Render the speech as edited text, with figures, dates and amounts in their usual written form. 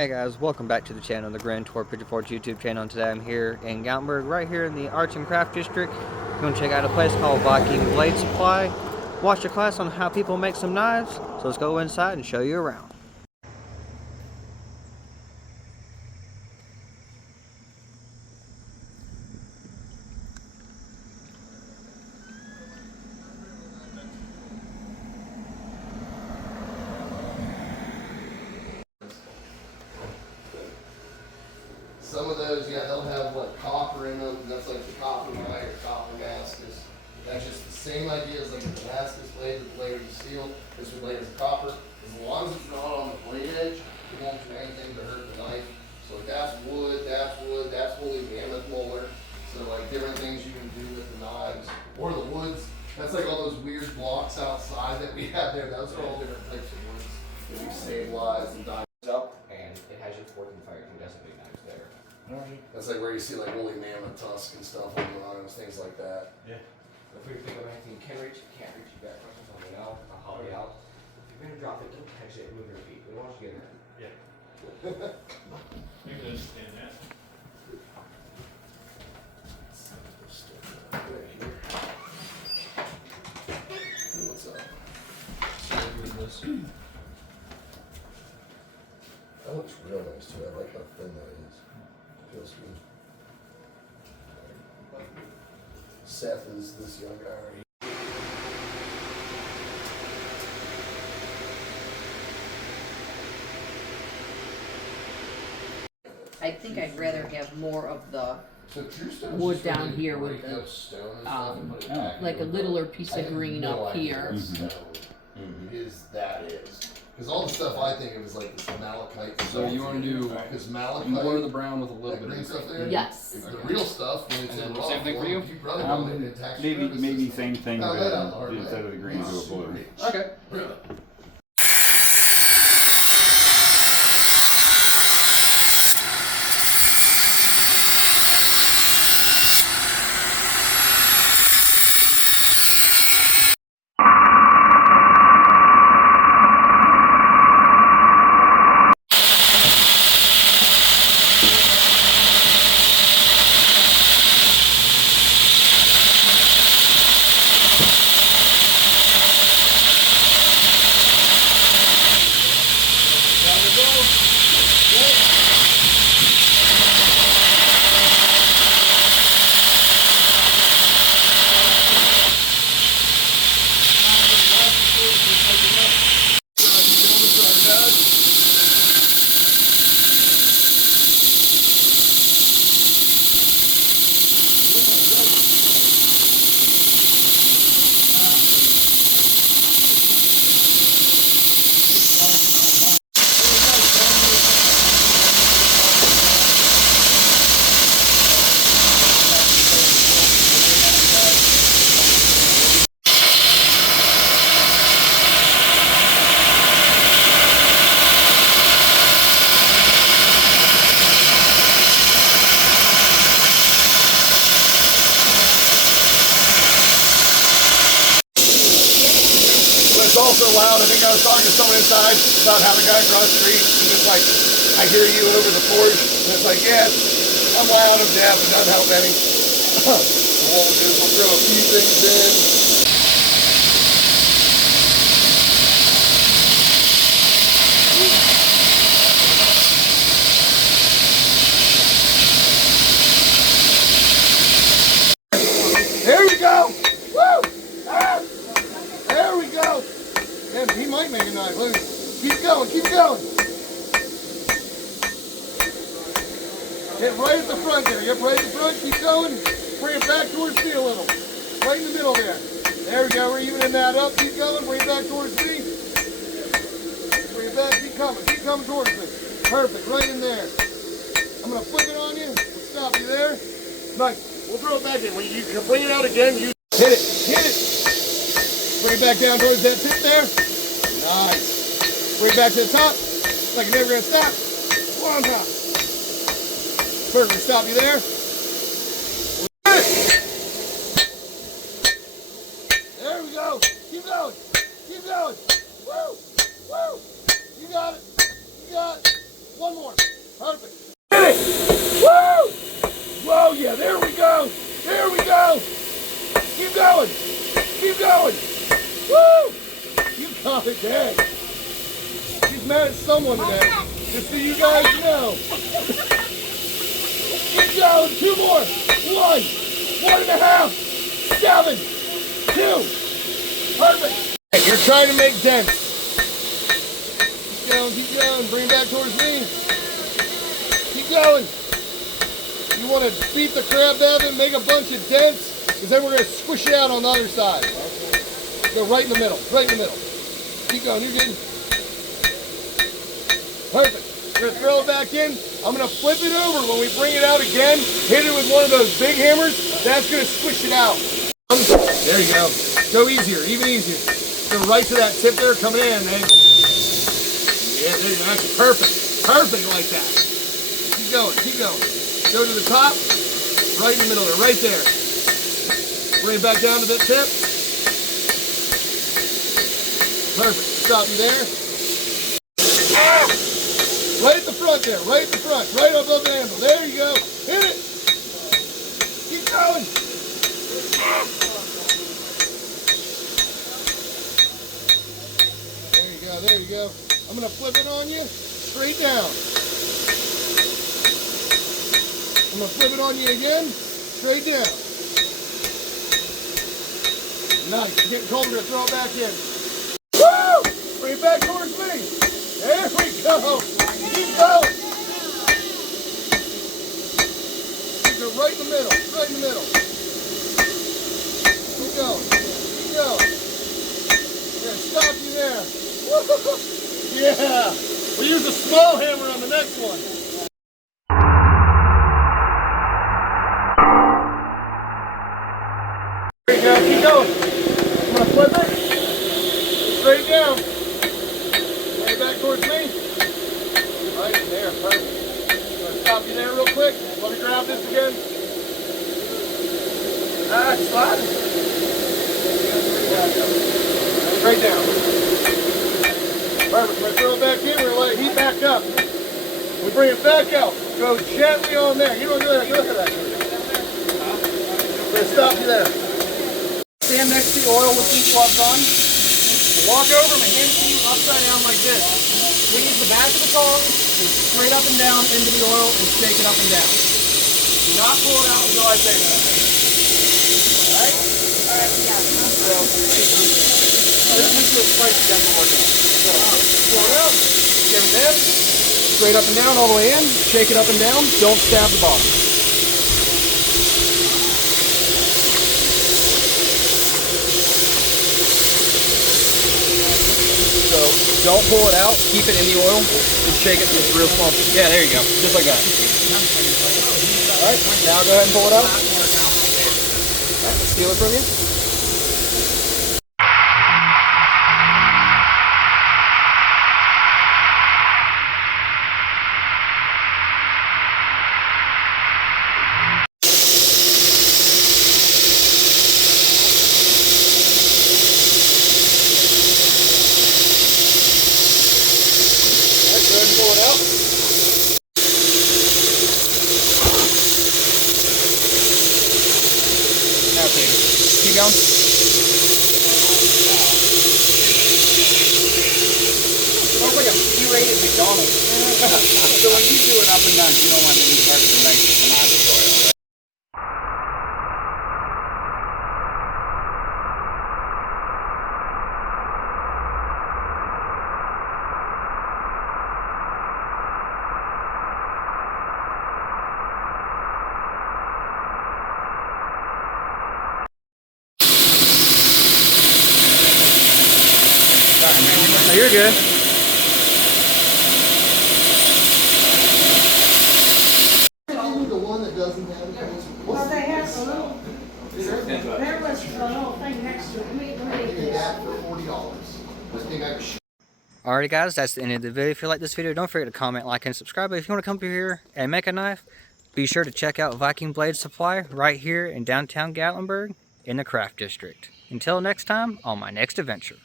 Hey guys, welcome back to the channel, the Grand Tour Picture Forge YouTube channel. Today I'm here in Gatlinburg, right here in the Arts and Craft District. I'm going to check out a place called Viking Blade Supply. Watch a class on how people make some knives. So let's go inside and show you around. Some of those, yeah, they'll have like copper in them. That's like the copper wire or copper Damascus. That's just the same idea as like a Damascus blade. The blade is steel. This blade is copper. As long as it's not on the blade edge, it won't do anything to hurt the knife. So like that's wood, that's woolly mammoth molar. So like different things you can do with the knives or the woods. That's like all those weird blocks outside that we have there. Those are all different types of woods that we stabilize and dive up, and it has your fork and fire. You can definitely knives there. That's like where you see like woolly mammoth tusk and stuff on the arms, things like that. Yeah. If we pick up anything you can reach, you can't reach, you got questions on me now, I'll haul you out. If you're gonna drop it, don't catch it, move your feet. We don't want you to get hurt. Yeah. You can understand that. Right here. What's up? That looks real nice too. I like how thin that is. Feels good. Seth is this young guy right here. I think I'd rather have more of the, So true stone wood down here with the, stone and stuff and put it back like a in, but littler piece I of have green no up idea here. what stone that is. Because all the stuff I think of is like this malachite. So you want to do Because malachite, more of the brown with a little that bit green of stuff green? there. Yes. The real stuff when it's And in then raw same thing for form, you? you'd rather go in and tax Maybe purposes. maybe same thing, Found that out the but hard way. instead of the green, do a blue. Okay. Really? It's also loud. I think I was talking to someone inside about having a guy across the street and just like, I hear you over the forge. And it's like, yeah, I'm loud, I'm deaf, it doesn't help any. So what we'll do is we'll throw a few things in. There you go! Woo! Ah! There we go! Man, he might make a knife. Look, keep going, keep going. Hit right at the front there. Yep, right at the front. Keep going. Bring it back towards me a little. Right in the middle there. There we go. We're evening that up. Keep going. Bring it back towards me. Bring it back. Keep coming. Keep coming towards me. Perfect. Right in there. I'm going to flip it on you. We'll stop you there. Nice. We'll throw it back in. When you can bring it out again, you hit it. Hit it. Bring it back down towards that tip there. Nice. Bring it back to the top. Like you're never going to stop. One top. Perfect. Stop you there. There we go. Keep going. Keep going. Woo. Woo. You got it. You got it. One more. out again. She's mad at someone today. Just so you guys know. Keep going. 2 more. 1. 1.5. 7. 2. Perfect. You're trying to make dents. Keep going. Keep going. Bring it back towards me. Keep going. You want to beat the crap out of it, make a bunch of dents, because then we're going to squish it out on the other side. Go right in the middle. Right in the middle. Keep going. You're good. Perfect. We're going to throw it back in. I'm going to flip it over. When we bring it out again, hit it with one of those big hammers. That's going to squish it out. There you go. Go easier, even easier. Go right to that tip there, coming in. And yeah, there you go. That's perfect. Perfect like that. Keep going, keep going. Go to the top, right in the middle there, right there. Bring it back down to that tip. Perfect. Stop you there. Ah! Right at the front there, right at the front, right above the handle. There you go. Hit it. Keep going. There you go, there you go. I'm going to flip it on you, straight down. I'm going to flip it on you again, straight down. Nice. It's getting colder. We're going to throw it back in. Woo! Bring it back towards me. There we go. Keep going. Keep it right in the middle. Right in the middle. Keep going. Keep going. Yeah, stop you there. Woo! Yeah. We'll use a small hammer on the next one. There you go. Keep going. I'm going to flip it. Straight down. Right back towards me. Right there. Perfect. I'm going to stop you there real quick. Let me grab this again. Slide. Straight down. Perfect. We're going to throw it back in. We're going to let it heat back up. We bring it back out. Go gently on there. You don't do that. Look at that. We're going to stop you there. Stand next to the oil with these gloves on. Walk over, my hands to you upside down like this. Squeeze the back of the tongs straight up and down into the oil and shake it up and down. Do not pull it out until I say so. Alright? Alright, yeah. So, this is the price you guys are working on. So, pull it out, give it in, straight up and down all the way in, shake it up and down, don't stab the bottom. So don't pull it out, keep it in the oil, and shake it with real small. Yeah, there you go, just like that. All right, now go ahead and pull it out. All right, let's steal it from you. Go ahead and pull it out. Now take it. Keep going. Sounds like a P-rated McDonald's. So when you do it up and down, you don't want to eat burgers and nice when I have the oil, right? No, you're good. The one that doesn't have it. Well, they have a little, there was a little thing next to it. Let me Get that for $40. This thing I can Alrighty guys, that's the end of the video. If you like this video, don't forget to comment, like, and subscribe. But if you want to come through here and make a knife, be sure to check out Viking Blade Supply right here in downtown Gatlinburg in the Craft District. Until next time, on my next adventure.